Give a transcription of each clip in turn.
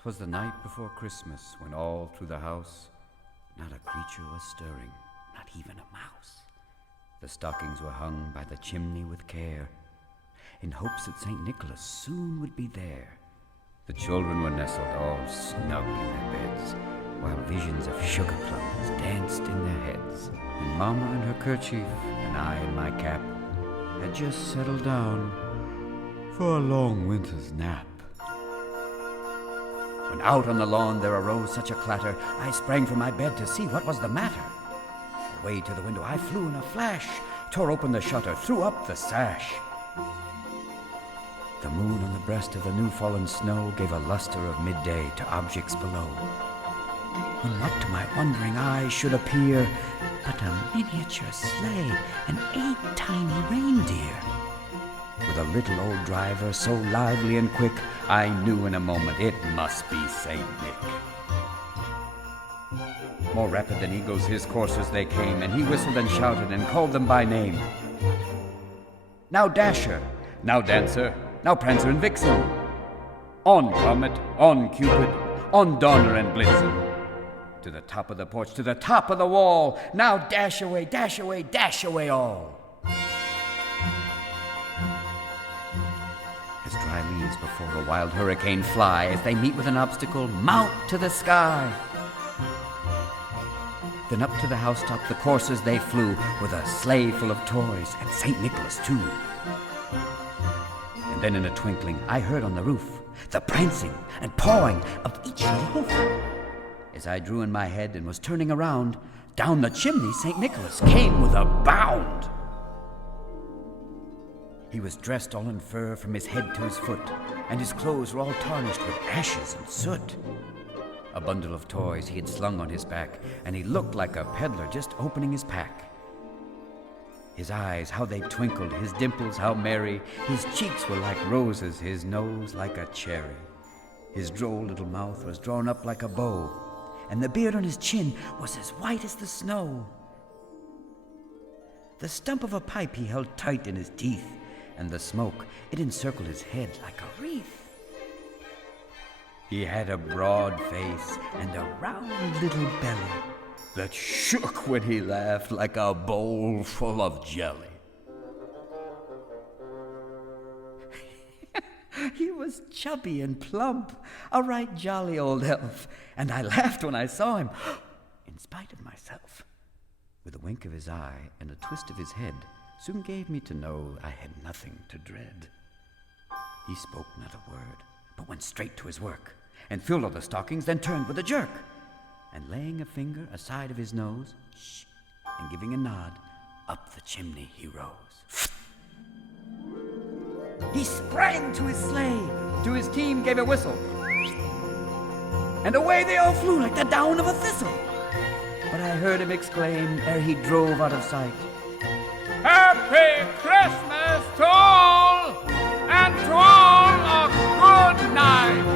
'Twas the night before Christmas, when all through the house not a creature was stirring, not even a mouse. The stockings were hung by the chimney with care, in hopes that St. Nicholas soon would be there. The children were nestled all snug in their beds, while visions of sugar plums danced in their heads. And Mama in her kerchief, and I in my cap, had just settled down for a long winter's nap. When out on the lawn there arose such a clatter, I sprang from my bed to see what was the matter. Away to the window I flew in a flash, tore open the shutter, threw up the sash. The moon on the breast of the new-fallen snow gave a luster of midday to objects below, when what to my wondering eyes should appear but a miniature sleigh and 8 tiny reindeer. With a little old driver so lively and quick, I knew in a moment it must be Saint Nick. More rapid than eagles his coursers they came, and he whistled and shouted and called them by name. Now Dasher, now Dancer, now Prancer and Vixen, on Comet, on Cupid, on Donner and Blitzen. To the top of the porch, to the top of the wall, now dash away, dash away, dash away all. As dry leaves before a wild hurricane fly, as they meet with an obstacle, mount to the sky. Then up to the housetop the coursers they flew, with a sleigh full of toys, and St. Nicholas too. And then in a twinkling I heard on the roof the prancing and pawing of each little hoof. As I drew in my head and was turning around, down the chimney St. Nicholas came with a bound. He was dressed all in fur from his head to his foot, and his clothes were all tarnished with ashes and soot. A bundle of toys he had slung on his back, and he looked like a peddler just opening his pack. His eyes, how they twinkled, his dimples, how merry, his cheeks were like roses, his nose like a cherry. His droll little mouth was drawn up like a bow, and the beard on his chin was as white as the snow. The stump of a pipe he held tight in his teeth, and the smoke, it encircled his head like a wreath. He had a broad face and a round little belly that shook when he laughed like a bowl full of jelly. He was chubby and plump, a right jolly old elf, and I laughed when I saw him, in spite of myself. With a wink of his eye and a twist of his head, soon gave me to know I had nothing to dread. He spoke not a word, but went straight to his work, and filled all the stockings, then turned with a jerk, and laying a finger aside of his nose, shh, and giving a nod, up the chimney he rose. He sprang to his sleigh, to his team gave a whistle, and away they all flew like the down of a thistle. But I heard him exclaim, ere he drove out of sight, Happy Christmas to all, and to all a good night.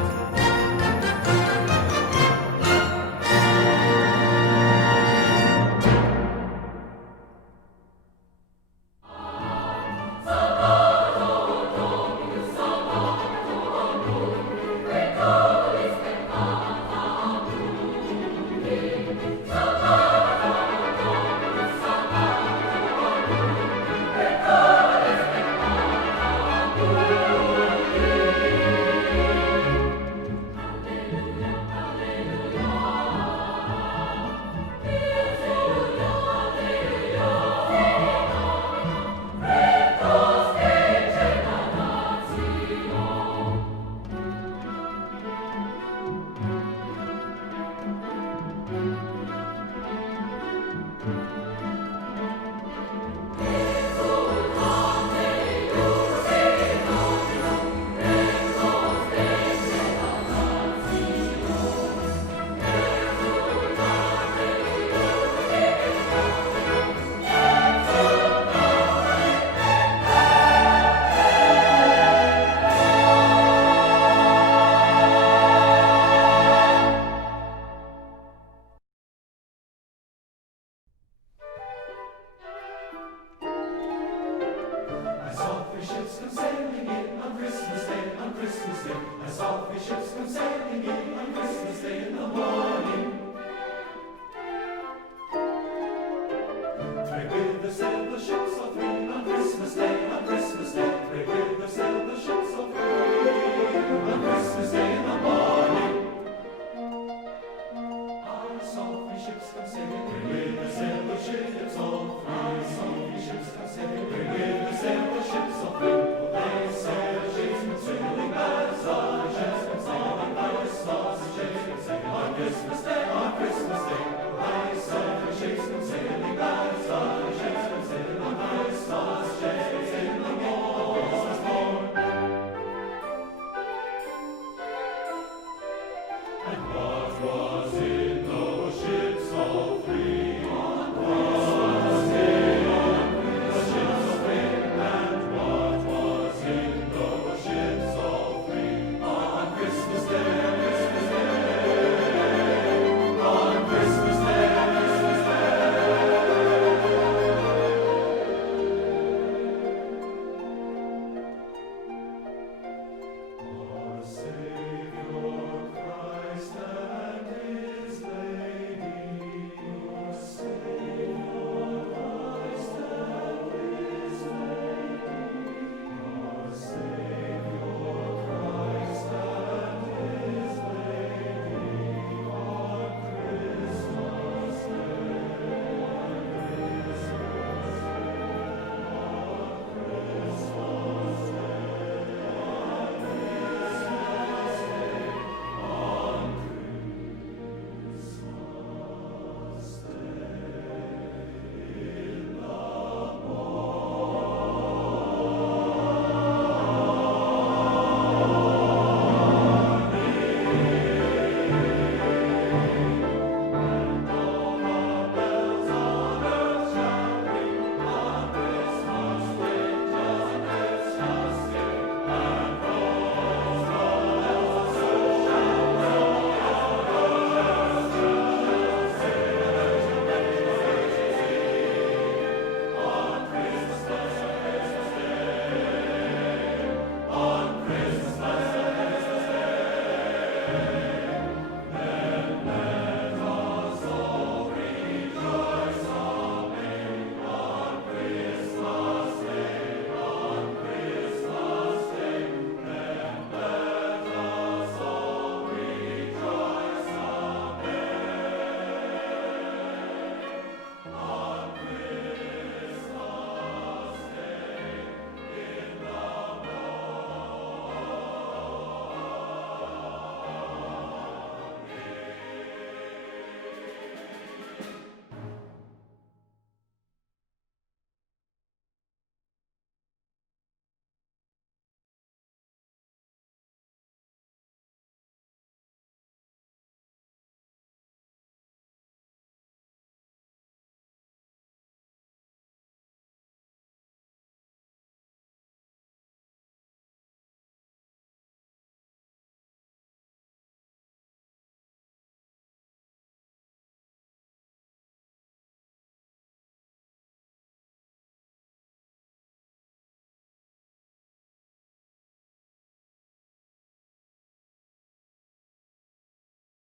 sing as all three ships come sailing in on Christmas Day in the morning.